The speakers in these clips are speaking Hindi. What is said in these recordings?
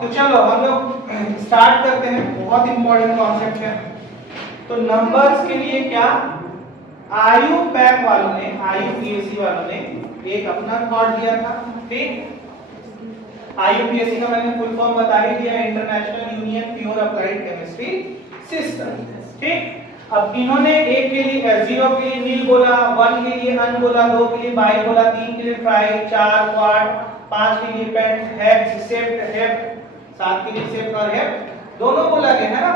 तो चलो हम लोग स्टार्ट करते हैं, बहुत इंपॉर्टेंट कॉन्सेप्ट है। तो नंबर्स के लिए क्या आयु पैक वालों ने, IUPAC वालों ने एक अपना रिकॉर्ड दिया था, ठीक। IUPAC का मैंने फुल फॉर्म बता ही दिया, international union pure applied chemistry system, ठीक। अब इन्होंने एक के लिए 0 के लिए नील बोला, 1 के लिए अन बोला, 2 के लिए बाई बोला, 3 के लिए ट्राई, 4 क्वाड, 5 के लिए पेंट, हेक्स, सेप्ट, हेप, 7 के लिए सेप्ट और हेप दोनों बोला गया है ना,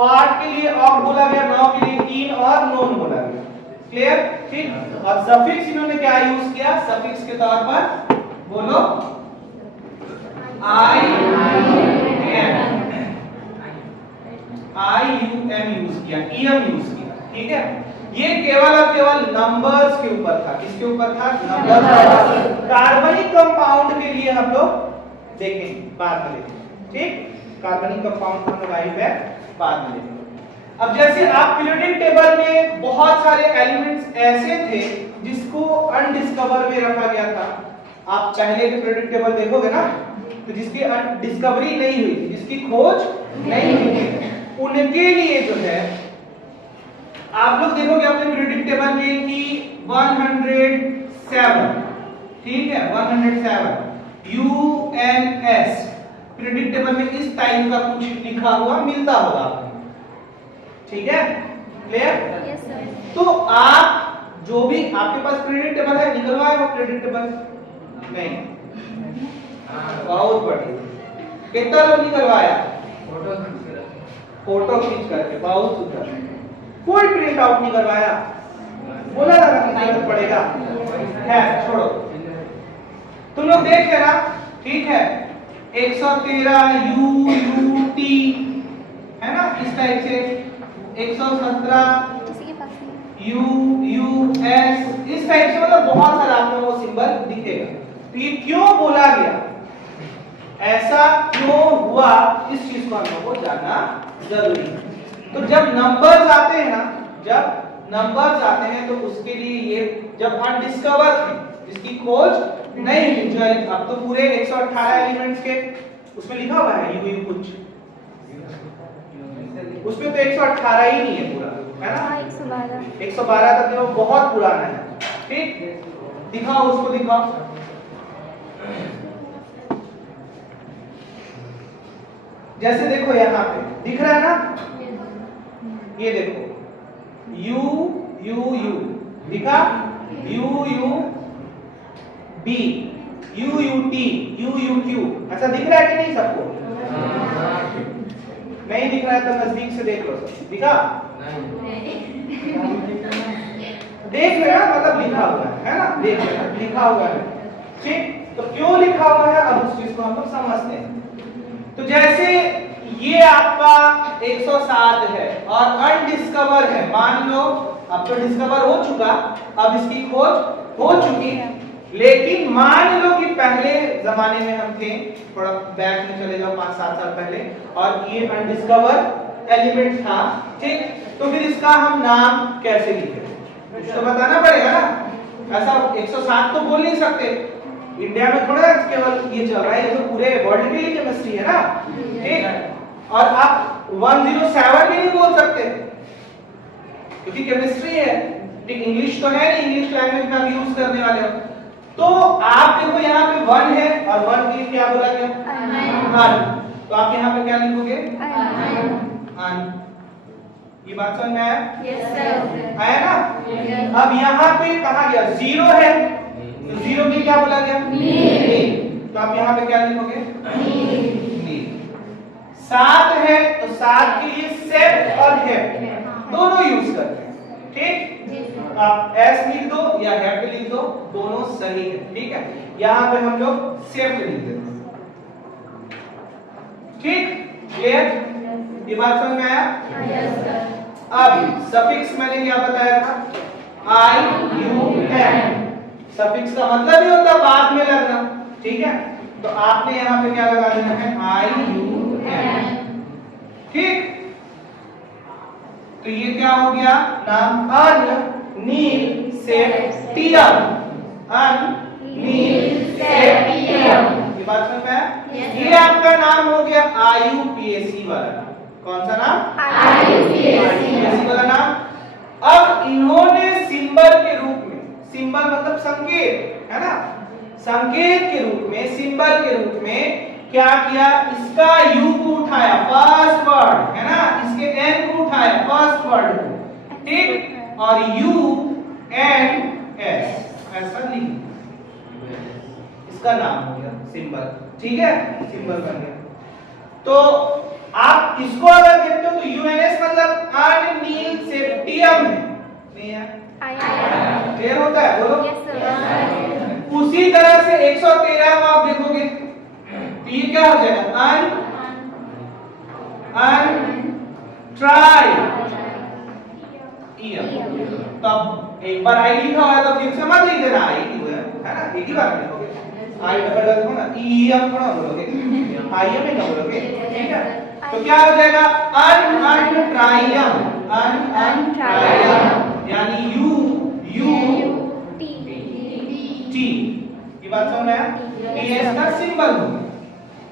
8 के लिए ऑक्ट बोला गया, 9 के लिए 3 और नोन बोला गया, क्लियर, ठीक। और सफिक्स इन्होंने क्या यूज किया, सफिक्स के तौर पर बोलो IUM यूज किया, EM यूज किया, ठीक है। ये केवल और केवल नंबर्स के ऊपर था, किसके ऊपर था, नंबर्स। कार्बनिक कंपाउंड के लिए हम लोग देखेंगे, बाद में देखेंगे, ठीक। कार्बनिक कंपाउंड को हम लोग आयु पैक बाद में देखेंगे। अब जैसे आप पीरियोडिक टेबल में बहुत सारे एलिमेंट्स ऐसे थे जिसको अनडिस्कवर में रखा गया था, आप पहले के पीरियोडिक टेबल देखोगे ना, तो जिसकी डिस्कवरी नहीं हुई, जिसकी खोज नहीं हुई, उनके लिए जो है आप लोग देखोगे अपने पीरियोडिक टेबल में कि 107, ठीक है, 107 UNS पीरियोडिक टेबल में इस टाइप का कुछ लिखा हुआ मिलता होगा आपको, ठीक है, क्लियर। Yes sir. तो आप जो भी आपके पास पीरियोडिक टेबल है, निकलवाए वो पीरियोडिक टेबल नहीं, बहुत बढ़िया, कितना लोग निकलवाया, फोटो खींच करके, बहुत सुंदर। कोई प्रिंट आउट नहीं करवाया, बोला था ना जरूरत पड़ेगा, है छोड़ो, तुम लोग देख लेना, ठीक है। 113 UUT है ना, इस टाइप से 117 किसी के पास नहीं UUS इस टाइप से, मतलब बहुत सारा आपको वो सिंबल दिखेगा। तो ये क्यों बोला गया, ऐसा क्यों हुआ, इस चीज को हम लोग को जानना जरूरी है। तो जब नंबर्स आते हैं ना, जब नंबर्स आते हैं तो उसके लिए ये जब अनडिस्कवर थे, जिसकी खोज नहीं हुई, जो अब तो पूरे 118 एलिमेंट्स के उसमें लिखा हुआ है यू कुछ, उसमें तो 118 ही नहीं है पूरा, है ना, 112 तक वो बहुत पुराना है, ठीक। दिखाओ उसको, दिखाओ, जैसे देखो यहाँ पे दिख रहा है ना, ये देखो U दिखा, UUB, UUT, UUQ, ऐसा दिख रहा है कि नहीं सबको, नहीं दिख रहा है तो नजदीक से देख लो, दिखा, देख लेना, मतलब लिखा हुआ है ना, देख लेना लिखा हुआ है, ठीक। तो क्यों लिखा हुआ है, अब उस चीज को हम लोग समझते हैं। तो जैसे ये आपका 107 है और अनडिस्कवर है, मान लो अब तो डिस्कवर हो चुका, अब इसकी खोज हो चुकी, लेकिन मान लो कि पहले जमाने में हम थे, थोड़ा बैक में चले जाओ 5-7 साल पहले, और ये अनडिस्कवर एलिमेंट था, ठीक। तो फिर इसका हम नाम कैसे लिखें, कुछ तो बताना पड़ेगा ना, ऐसा 107 तो बोल नहीं सकते, इंडिया में थोड़ा केवल ये चल रहा है, ये तो पूरे वर्ल्ड के लिए केमिस्ट्री है ना, ठीक। और आप 107 भी नहीं बोल सकते क्योंकि केमिस्ट्री है, ठीक, इंग्लिश तो है नहीं, इंग्लिश लैंग्वेज में आप यूज करने वाले हो। तो आप देखो यहाँ पे 1 है और 1 के लिए क्या बोला गया, अन, तो आप यहाँ पे क्या लिखोगे, अन। ये बात समझ में आया, यस सर। आया ना। अब यहाँ पे कहा गया 0 है, तो 0 के क्या बोला गया, नील, तो आप यहाँ पे क्या लिखोगे, नील। 7 है तो 7 के लिए सेप्ट और हेप दोनों यूज करते हैं, ठीक। आप एस लिख दो या हेप लिख दो, दोनों सही है, ठीक है। यहाँ पे हम लोग सेप्ट लिख देते हैं, ठीक, क्लियर, ये बात समझ में आया, यस सर। अब सफिक्स मैंने क्या बताया था, IUM, सफिक्स का मतलब ही होता है बाद में लगना, ठीक है। तो आपने यहाँ पे क्या लगा देना है, IUM, ठीक। तो ये क्या हो गया, नाम अन नील सेप्टियम, अन नील सेप्टियम, ये बात समझ में आया? Yes, ये आपका नाम हो गया IUPAC वाला। कौन सा नाम? IUPAC वाला नाम। अब इन्होंने सिंबल के रूप में, सिंबल मतलब संकेत, है ना, संकेत के रूप में, सिंबल के रूप में क्या किया? इसका U को उठाया, फर्स्ट वर्ड, है ना, इसके N को उठाया, फर्स्ट वर्ड को, ठीक, और UNS ऐसा लिख, इसका नाम हो गया सिंबल। ठीक है, सिंबल बन गया। तो आप इसको अगर देखते हो तो UNS मतलब अननील सेप्टियम है, नहीं है? क्लियर होता है? बोलो। Yes, sir. उसी तरह से 113 को आप देखोगे तो ये क्या हो जाएगा? ट्राई तब एक बार आई लिखा हुआ है तो फिर से मत लिख देना आई क्यों है ना, एक ही बार लिखोगे। आई डबल डबल ना ईएम थोड़ा बोलोगे, आईएम ही ना बोलोगे, ठीक है? तो क्या हो जाएगा? अनट्राइयम, अनट्राइयम यानी यू टी। ये बात समझ में आया? टीएस का सिंबल हो।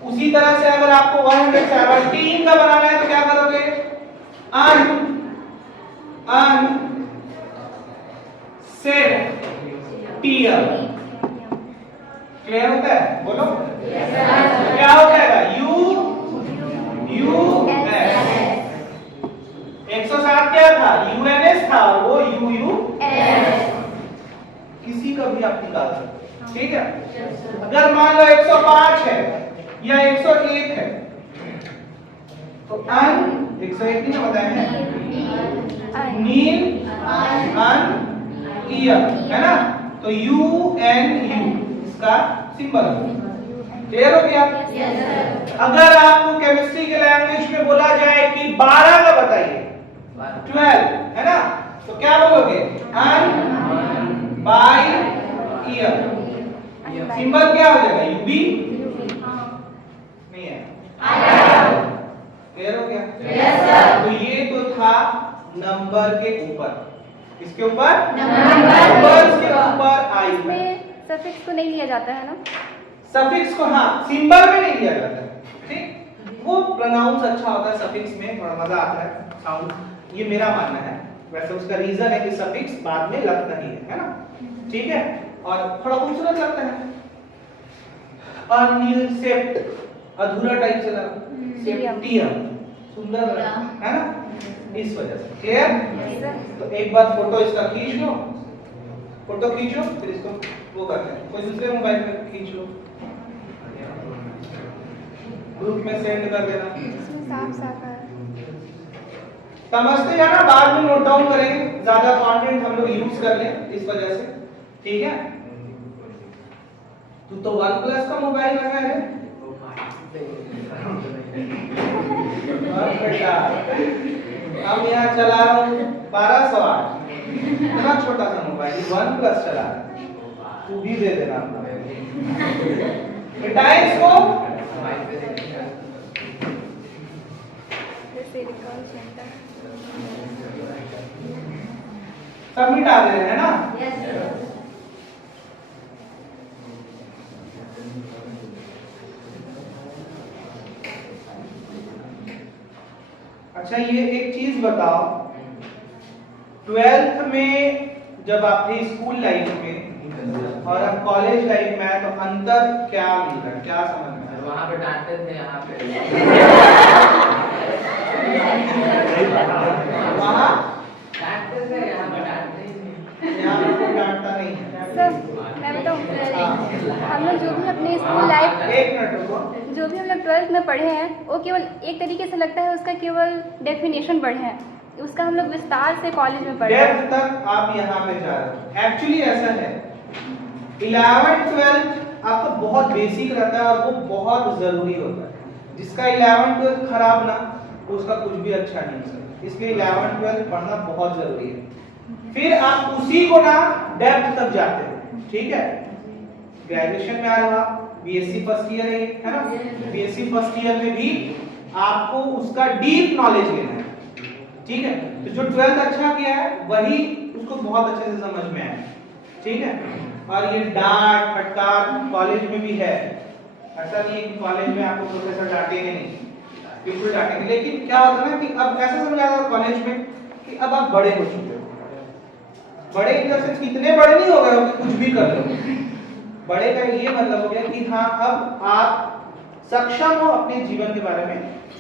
उसी तरह से अगर आपको 117 का बनाना है तो क्या करोगे? सेप्टियम। क्लियर होता है? बोलो। क्या हो जाएगा? UNS। 107 क्या था? UNS था और वो UUS। किसी का भी आप निकाल सकते हो, ठीक है? अगर मान लो 105 है या 101 है तो 101 की ना बताए हैं नील है ना, तो UNU इसका सिंबल है। क्लियर हो गया? अगर आपको केमिस्ट्री के लैंग्वेज में बोला जाए कि 12 का बताइए, 12 है ना, तो क्या बोलोगे? By year. सिंबल क्या हो जाएगा? UB नहीं है? क्लियर हो गया? Yes, sir. तो ये तो था नंबर के ऊपर, किसके ऊपर? नंबर्स के ऊपर आई है। इसमें सफिक्स को नहीं लिया जाता है ना? सफिक्स को हाँ सिंबल में नहीं लिया जाता है, ठीक? वो प्रोनाउंस अच्छा होता है सफिक्स में, थोड़ा मजा आता है साउंड, ये मेरा मानना है। वैसे उसका रीजन है कि सफिक्स बाद में लगता ही है ना, ठीक है, और थोड़ा खूबसूरत लगता है। अनिल सेप्ट अधूरा टाइप से लगा, सेप्टियम सुंदर लगा, है ना, इस वजह से। क्लियर? तो एक बार फोटो इसका खींच लो, फोटो खींचो, फिर इसको वो करते हैं, कोई दूसरे मोबाइल पे खींच लो, ग्रुप में सेंड कर देना। इसमें साफ साफ है। समझते हैं ना, बाद में नोट डाउन करेंगे, ज्यादा कंटेंट हम लोग यूज कर लें इस वजह से, ठीक है? तू तो OnePlus का मोबाइल लगा है और बेटा हम यहाँ चला रहा हूँ 1208, इतना छोटा सा मोबाइल OnePlus चला रहा है, तू भी दे देना बेटा इसको। सब मिटा दे रहे हैं ना? अच्छा ये एक चीज बताओ, 12th में जब आप थे स्कूल लाइफ में और अब कॉलेज लाइफ में तो अंतर क्या मिल रहा है, क्या समझ में आया? वहाँ पे डांटते थे, यहाँ पे वहाँ डांटते थे, यहाँ पे डांटते ही नहीं। यहाँ पे कोई डांटता नहीं है। सर मैं बताऊँ, हम लोग जो भी अपने स्कूल लाइफ, एक मिनट रुको, जो भी हम लोग 12th में पढ़े हैं वो केवल एक तरीके से लगता है उसका केवल डेफिनेशन पढ़े हैं, उसका हम लोग विस्तार से कॉलेज में पढ़े हैं। डेप्थ तक आप यहाँ पे जा रहे हो। एक्चुअली ऐसा है 11th 12th आपको बहुत बेसिक रहता है और वो बहुत जरूरी होता है। जिसका 11th 12th खराब ना उसका कुछ भी अच्छा नहीं हो सकता, इसलिए 11th 12th पढ़ना बहुत जरूरी है। फिर आप उसी को ना डेप्थ तक जाते हो, ठीक है? ग्रेजुएशन में आ रहा बीएससी फर्स्ट ईयर है ना, बीएससी फर्स्ट ईयर में भी आपको उसका डीप नॉलेज लेना है, ठीक है? तो जो 12th अच्छा किया है वही उसको बहुत अच्छे से समझ में आया, ठीक है? और ये डांट फटकार कॉलेज में भी है ऐसा नहीं है कि कॉलेज में आपको प्रोफेसर डांटेंगे नहीं, बिल्कुल डांटेंगे, लेकिन क्या होता है ना कि अब ऐसा समझ आता है कॉलेज में कि अब आप बड़े हो चुके हो। बड़े इन द सेंस इतने बड़े नहीं हो गए हो कि कुछ भी कर लो। बड़े का ये मतलब हो गया कि हाँ अब आप सक्षम हो अपने जीवन के बारे में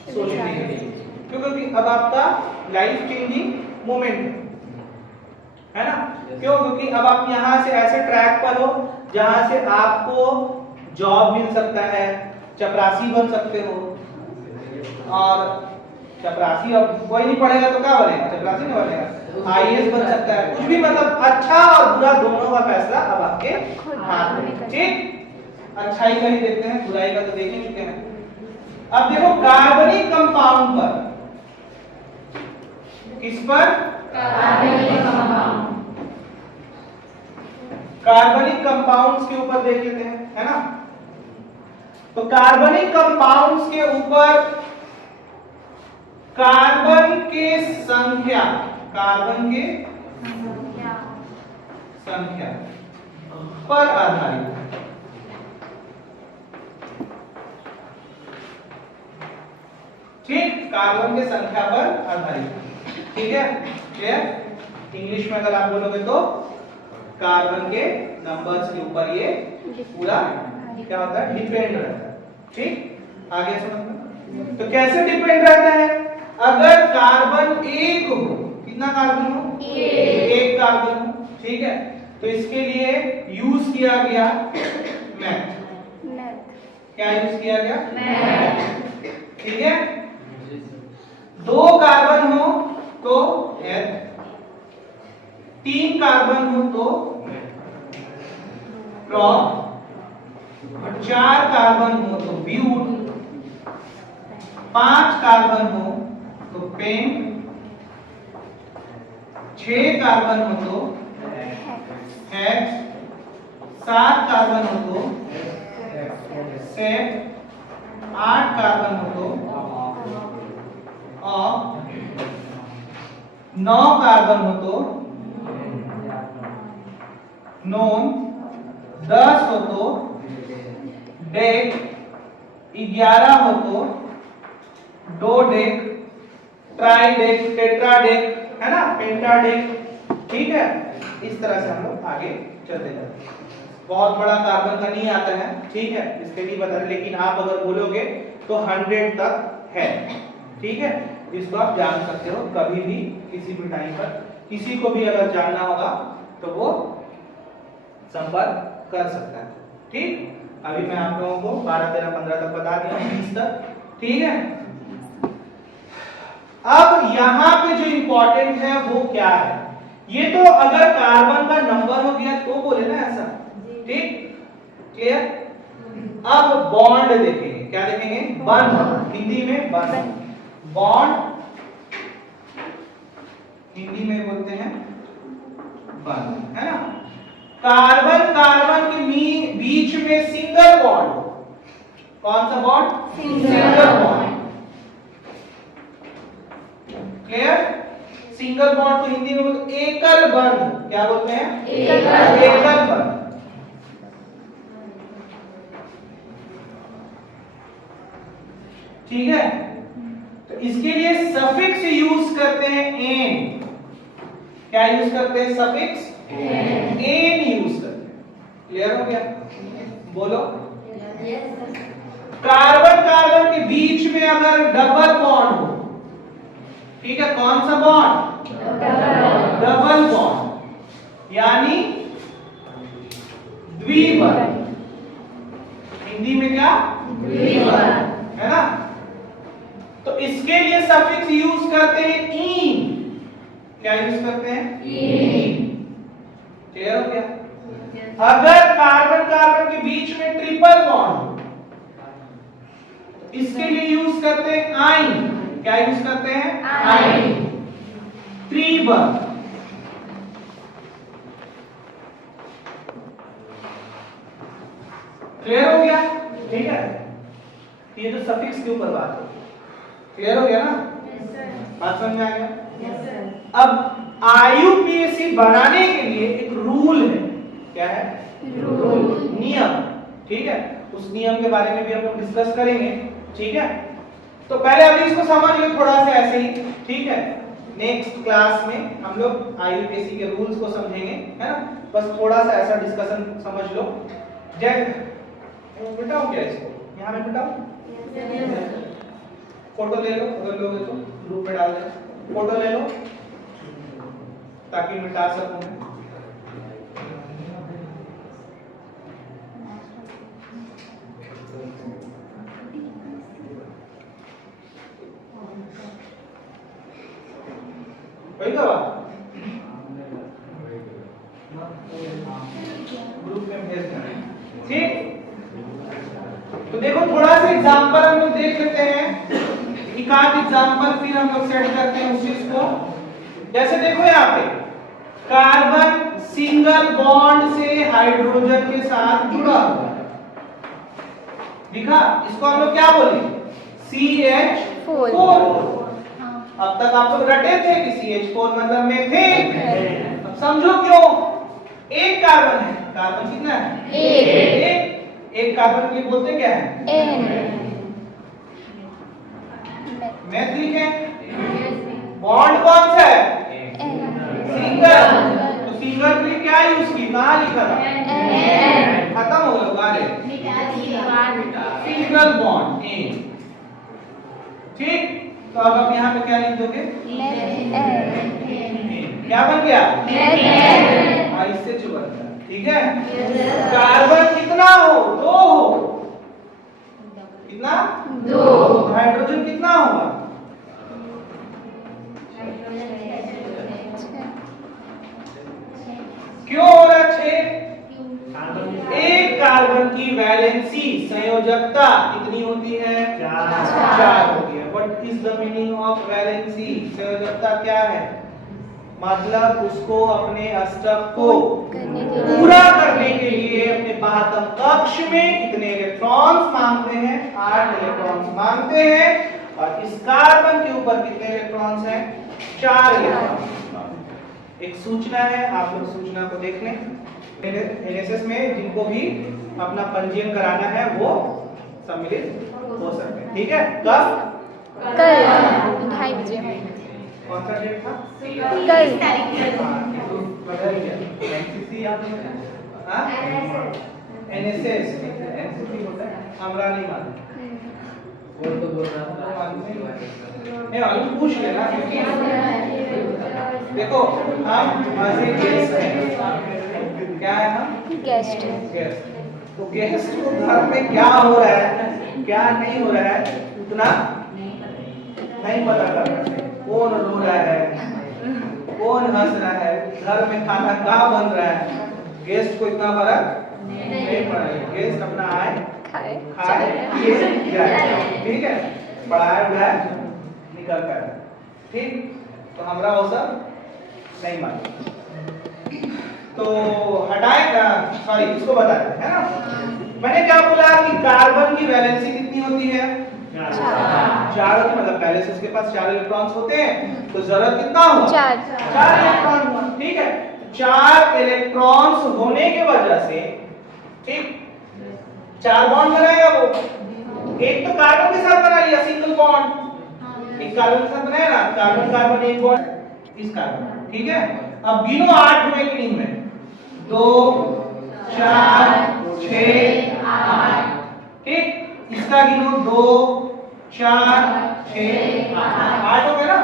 सोचने के लिए, क्योंकि अब आपका लाइफ चेंजिंग मोमेंट है ना। क्यों? क्योंकि अब आप यहाँ से ऐसे ट्रैक पर हो जहां से आपको जॉब मिल सकता है, चपरासी बन सकते हो। और चपरासी अब कोई नहीं पढ़ेगा तो क्या बनेगा? चपरासी नहीं बनेगा, आईएएस बन सकता है, कुछ भी, मतलब अच्छा और बुरा दोनों का फैसला अब आपके हाथ में। ठीक, अच्छाई का ही देखते हैं, बुराई का तो देख ही चुके हैं। अब देखो कार्बनिक कंपाउंड पर, किस पर? कार्बनिक कंपाउंड। कार्बनिक कंपाउंड्स के ऊपर देख लेते हैं, है ना। तो कार्बनिक कंपाउंड्स के ऊपर कार्बन के संख्या, कार्बन के संख्या पर आधारित, ठीक, कार्बन के संख्या पर आधारित। ठीक है, क्लियर? इंग्लिश में अगर आप बोलोगे तो कार्बन के नंबर्स के ऊपर ये पूरा क्या होता है? डिपेंड रहता है। ठीक, आगे समझो। तो कैसे डिपेंड रहता है? अगर कार्बन एक हो, कितना कार्बन हो? एक कार्बन हो, ठीक है, तो इसके लिए यूज किया गया मैथ। क्या यूज किया गया? मैथ। ठीक है, दो कार्बन हो तो एथ, तीन कार्बन हो तो प्रॉप, और चार कार्बन हो तो ब्यूट, पांच कार्बन हो तो पेन, छह कार्बन हो तो हेक्स, सात कार्बन हो तो सेट, आठ कार्बन हो तो ऑक्ट, 9 कार्बन हो तो नॉन, 10 हो तो डेक, 11 हो तो डोडेक, ट्राइडेक, टेट्राडेक, है ना, पेंटाडेक। ठीक है, इस तरह से हम लोग आगे चलते जाते हैं। बहुत बड़ा कार्बन का नहीं आता है, ठीक है, इसके लिए बता रहे, लेकिन आप अगर बोलोगे तो 100 तक है। ठीक है, इसको आप जान सकते हो कभी भी, किसी भी टाइम पर, किसी को भी अगर जानना होगा तो वो संपर्क कर सकता है। ठीक, अभी मैं आप लोगों को 12, 13, 15 तक बता दिया हूं, 20 तक। ठीक है, अब यहां पे जो इंपॉर्टेंट है वो क्या है? ये तो अगर कार्बन का नंबर हो गया तो बोले ना ऐसा। ठीक, क्लियर? अब बॉन्ड देखेंगे, क्या देखेंगे? बंध, हिंदी में बंध। बॉन्ड हिंदी में बोलते हैं बंध, है ना। कार्बन कार्बन के बीच में सिंगल बॉन्ड, कौन सा bond? Single bond. Clear? Single bond को हिंदी में बोलते हैं एकल बंध। क्या बोलते हैं? एकल बंध। ठीक है, तो इसके लिए सफिक्स यूज करते हैं एन। क्या यूज करते हैं? सफिक्स एन यूज करते हैं। क्लियर हो गया? बोलो। कार्बन कार्बन के बीच में अगर डबल बॉन्ड हो, ठीक है, कौन सा बॉन्ड? डबल बॉन्ड, यानी द्विबंध। हिंदी में क्या? द्विबंध, है ना। तो इसके लिए सफिक्स यूज करते हैं इन। क्या यूज करते हैं? इन। क्लियर हो गया? अगर कार्बन कार्बन के बीच में ट्रिपल बॉन्ड हो, इसके लिए यूज करते हैं आइन। क्या यूज करते हैं? आइन। त्रिबंध। क्लियर हो गया? ठीक है, ये तो सफिक्स के ऊपर बात है। क्लियर हो गया ना? बात समझ में आ गया? अब आईयूपीएसी बनाने के लिए एक रूल है। क्या है? रूल, नियम। ठीक है, उस नियम के बारे में भी हम लोग डिस्कस करेंगे, ठीक है। तो पहले अभी इसको समझ लो थोड़ा सा ऐसे ही, ठीक है। नेक्स्ट क्लास में हम लोग आईयूपीएससी के रूल्स को समझेंगे, है ना। बस थोड़ा सा ऐसा डिस्कशन समझ लो। मिटाऊं क्या इसको, यहाँ में मिटाऊं? फोटो ले लो, अगर लोगे तो ग्रुप में डाल देना। फोटो ले लो ताकि मिटा सकूं मैं। वही का बात ग्रुप में भेज देना, ठीक। तो देखो थोड़ा सा एग्जांपल हम लोग देख लेते हैं, एक आध एग्जांपल फिर हम लोग सेट करते हैं उस चीज को। जैसे देखो यहाँ पे कार्बन सिंगल बॉन्ड से हाइड्रोजन के साथ जुड़ा हुआ है, दिखा। इसको हम लोग क्या बोले? CH4। अब तक आप लोग रटे थे कि CH4 मतलब मीथेन। अब समझो क्यों। एक कार्बन है, कार्बन कितना है? एक कार्बन के लिए बोलते क्या है? मैथ लिखे। बॉन्ड कौन सा है? सिंगल। तो सिंगल के लिए क्या यूज की, कहां लिखा था? खत्म हो गया सिंगल बॉन्ड एन, ठीक। तो अब आप यहाँ पे क्या लिख दोगे? क्या बन गया? इससे जो बन गया, ठीक है। कार्बन कितना हो? 2 हो। कितना? 2। हाइड्रोजन कितना होगा? क्यों हो रहा 6? एक कार्बन की वैलेंसी संयोजकता कितनी होती है? 4 होती है। What is the meaning of valency? संयोजकता क्या है? मतलब उसको अपने अष्टक को पूरा करने के लिए अपने बाह्यतम कक्ष में कितने इलेक्ट्रॉन्स मांगते हैं? 8 इलेक्ट्रॉन्स मांगते हैं। और इस कार्बन के ऊपर कितने इलेक्ट्रॉन्स हैं? 4 इलेक्ट्रॉन्स। एक सूचना है, आप लोग सूचना को देख लें। एनएसएस में जिनको भी अपना पंजीयन कराना है वो सम्मिलित हो सकते हैं, ठीक है। कब? कल 2:30 बजे। कौन सा डेट था? कल। एनसीसी याद है? हां, एनएसएस एनसीसी होता है, हमरा नहीं मालूम। वो तो बोल रहा था नहीं मालूम, पूछ लेना। देखो हम ऐसे गेस्ट हैं, क्या है हम? गेस्ट। तो गेस्ट को घर में क्या हो रहा है, क्या नहीं हो रहा है, उतना नहीं पता करना। कौन रो रहा है, कौन हंस रहा है, घर में खाना क्या बन रहा है, गेस्ट को इतना फर्क नहीं पड़ा है। गेस्ट अपना आए खाए पिए जाए, ठीक है। पढ़ाया हुआ निकल कर, ठीक। तो हमरा वो सब नहीं मालूम, तो हटाएगा। सॉरी, इसको बता दें, है ना। मैंने क्या बोला कि कार्बन की वैलेंसी कितनी होती है? 4 होती है। मतलब पहले से उसके पास 4 इलेक्ट्रॉन्स होते हैं, तो जरूरत कितना हुआ? 4 इलेक्ट्रॉन हुआ, ठीक है। 4 इलेक्ट्रॉन्स होने की वजह से, ठीक, 4 बॉन्ड बनाएगा वो। एक तो कार्बन के साथ बना लिया सिंगल बॉन्ड, एक कार्बन के साथ बनाया ना, कार्बन कार्बन एक बॉन्ड इस कार्बन, ठीक है। अब गिनो 8 हुए कि नहीं हुए? 2 4 6 8, ठीक। इसका गिनो 2 4 6 8 हो गया ना,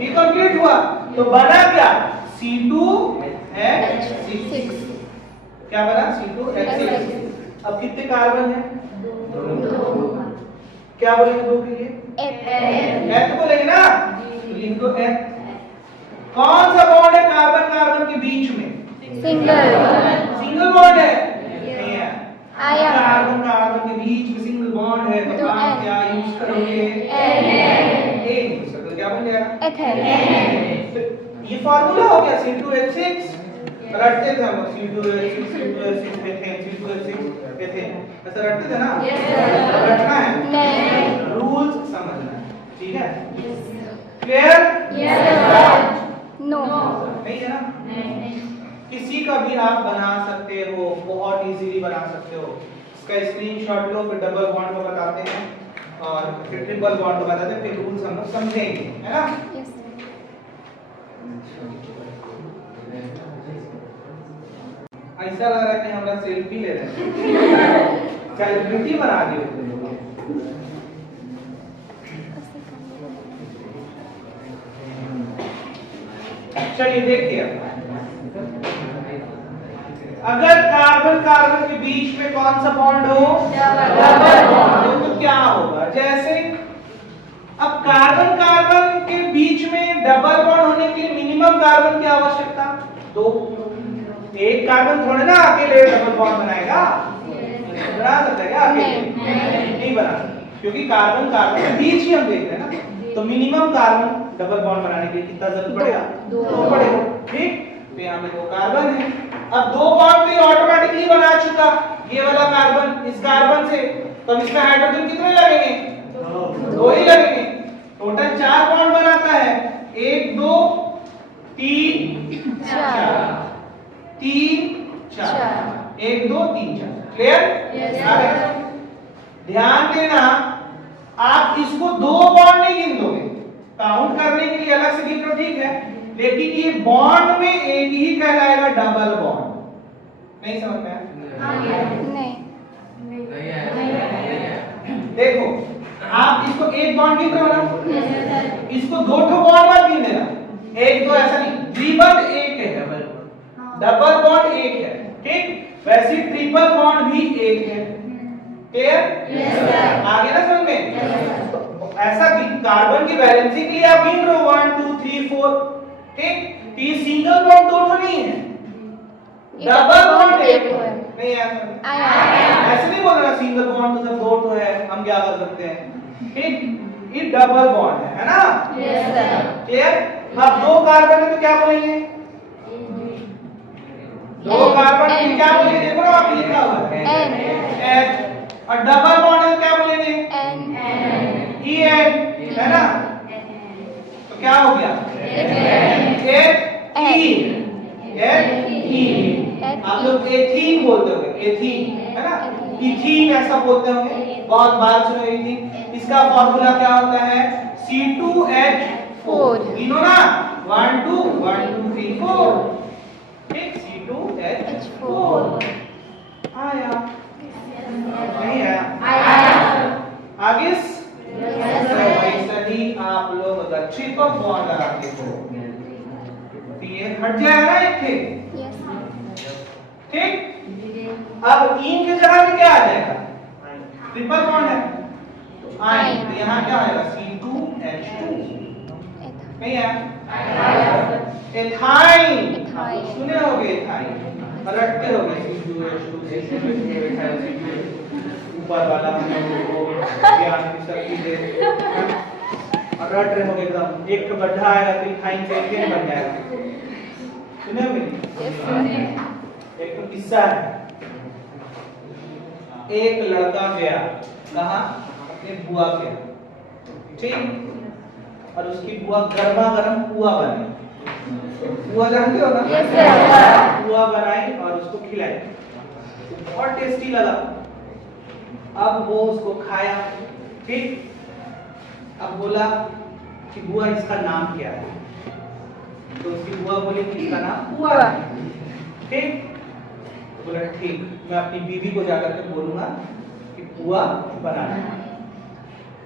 ये कंप्लीट हुआ। तो बना क्या? C2H6। क्या बना? C2H6। अब कितने कार्बन है? 2। क्या बोलेंगे 2 के लिए? H बोलेंगे ना, तो लिख दो H। कौन सा बॉन्ड है कार्बन कार्बन के बीच में? सिंगल बॉन्ड है, नहीं है। कार्बन कार्बन के बीच में सिंगल बॉन्ड है, तो आप क्या यूज करोगे? एन यूज करोगे। क्या बन जाएगा? एथेन। ये फार्मूला हो गया C2H6। रटते थे हम C2H6 C2H6 ethane C2H6 ethane, ऐसा रटते थे ना? रटना है, नहीं, रूल्स समझना है, ठीक है। क्लियर? यस। नो। नहीं है ना? नहीं। किसी का भी आप बना सकते हो, बहुत इजीली बना सकते हो। इसका स्क्रीनशॉट लो, फिर डबल बॉन्ड को बताते हैं और फिर ट्रिपल बॉन्ड को बताते हैं, फिर रूल्स हम लोग समझेंगे, है ना। यस ऐसा लग रहा है कि हमरा सेल्फी ले रहे हैं, सेलिब्रिटी बना दिए। चलिए देखिए, अगर कार्बन कार्बन के बीच में कौन सा बॉन्ड हो, डबल बॉन्ड, तो क्या होगा। जैसे अब कार्बन कार्बन के बीच में डबल बॉन्ड होने के लिए मिनिमम कार्बन की आवश्यकता 2। एक कार्बन थोड़ा ना अकेले डबल बॉन्ड बनाएगा, बना सकता है क्या अकेले? नहीं बना सकता, क्योंकि कार्बन कार्बन के बीच ही हम देख रहे हैं ना। तो मिनिमम कार्बन डबल बॉन्ड बनाने के लिए कितना जरूरत पड़ेगा? 2 पड़ेगा। ठीक, तो यहाँ पे 2 कार्बन है। अब 2 बॉन्ड तो ऑटोमेटिकली बना चुका, ये वाला कार्बन इस कार्बन से, तो अब इसमें हाइड्रोजन कितने लगेंगे? 2 ही लगेंगे। टोटल 4 बॉन्ड बनाता है, 1 2 3 4, 3 4, 1 2 3 4। क्लियर? ध्यान देना, आप इसको 2 बॉन्ड नहीं गिन दोगे, काउंट करने के लिए अलग से गिन लो, ठीक है, लेकिन ये बॉन्ड में एक ही कहलाएगा डबल बॉन्ड। नहीं समझ में आया? नहीं देखो, आप इसको 1 बॉन्ड गिन रहे हो ना, इसको 2 ठो बॉन्ड मत गिन देना, 1 2 ऐसा नहीं, ट्रिपल 1 है, डबल बॉन्ड 1 है, ठीक। वैसे ट्रिपल बॉन्ड भी 1 है। क्लियर? आगे ना समझ में? तो ऐसा कार्बन की वैलेंसी के लिए आप गिन रहे हो 1 2 3 4, ठीक। ये सिंगल बॉन्ड 2 ठो नहीं है, डबल बॉन्ड 1 है। नहीं ऐसे नहीं बोल रहा सिंगल बॉन्ड तो सब 2 ठो है, हम क्या कर सकते हैं, ठीक। ये डबल बॉन्ड है ना। क्लियर? अब 2 कार्बन है तो क्या बोलेंगे? 2 कार्बन की क्या बोलेंगे? देखो ना आप लिखा हुआ है N, और डबल बॉन्ड है तो क्या बोलेंगे? EN, है ना। तो क्या हो गया? आप लोग एथीन बोलते होंगे, एथीन, है ना। इथीन ऐसा बोलते होंगे, बहुत बार सुने एथीन। इसका फॉर्मूला क्या होता है? C2H4, गिनो ना, 1 2 1 2 3 4, ठीक। C2H4 आया, नहीं आया? आगे सही आप लोग अगर ट्रिपल बॉन्ड लगाते हो तो ये हट जाएगा ना एक थे, ठीक। अब इन के जगह पे क्या आ जाएगा? ट्रिपल बॉन्ड है तो आयन, तो यहाँ क्या आएगा? C2H2, नहीं है? एथाइन, सुने होगे एथाइन, रटते होगे C2H2, ऊपर वाला ज्ञान की शक्ति दे, और रट रहे होगे एकदम। एक तो गड्ढा आएगा तो इथाइन से एथेन बन जाएगा, सुने होगे? एक तो किस्सा है, एक लड़का गया कहाँ? अपने बुआ के, ठीक। और उसकी बुआ गर्मा गर्म पुआ बनी, पुआ जानते हो ना? पुआ बनाई और उसको खिलाई, बहुत टेस्टी लगा। अब वो उसको खाया, ठीक। अब बोला कि बुआ इसका नाम क्या है? तो उसकी बुआ बोली कि इसका नाम पुआ है, ठीक। बोला ठीक, मैं अपनी बीवी को जाकर के बोलूंगा कि पुआ बनाना।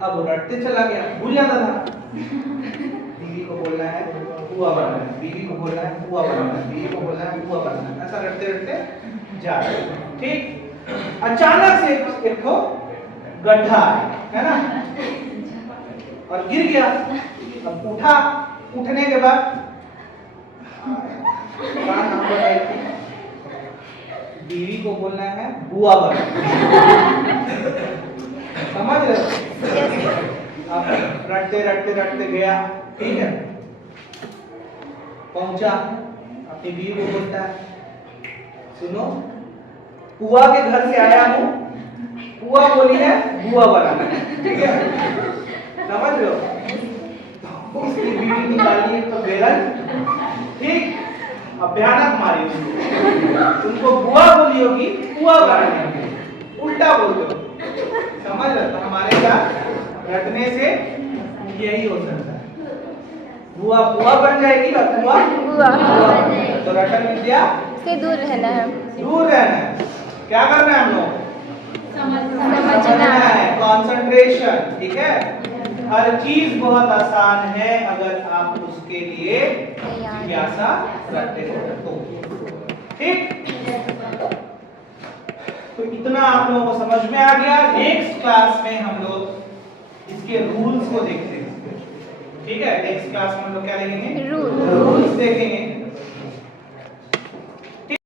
अब वो रटते चला गया, भूल जाता था। बीवी को बोलना है पुआ बनाना है, बीवी को बोलना है पुआ बनाना है, बीवी को बोलना है पुआ बनाना है, ऐसा रटते रटते जा रहे, ठीक। अचानक से एक को गड्ढा है ना, और गिर गया। अब उठा, उठने के बाद बीवी को बोलना है बुआ बनाना, समझ रहे हो? अब रटते रटते रटते गया, ठीक है। पहुंचा, अपनी बीवी को बोलता है सुनो, पुआ के घर से आया हूँ, पुआ बोली है बुआ बनाना, ठीक है, समझ रहे हो? उसकी बीवी निकाली एक तो बेलन, ठीक, अब भयानक मारी उनको बुआ बोली होगी पुआ बनाने, उल्टा बोलते हो, समझ रहे? तो हमारे साथ रटने से यही हो सकता है, बुआ बुआ बन जाएगी और बुआ बुआ। तो रटन विद्या से दूर रहना है। दूर रहना है। क्या करना है हम लोग? समझना है। कंसंट्रेशन, ठीक है? हर चीज बहुत आसान है अगर आप उसके लिए जिज्ञासा रखते हो तो, ठीक? तो इतना आप लोगों को समझ में आ गया। नेक्स्ट क्लास में हम लोग इसके रूल्स को देखते हैं, ठीक है? नेक्स्ट क्लास में हम लोग क्या देखेंगे? रूल। रूल्स देखेंगे।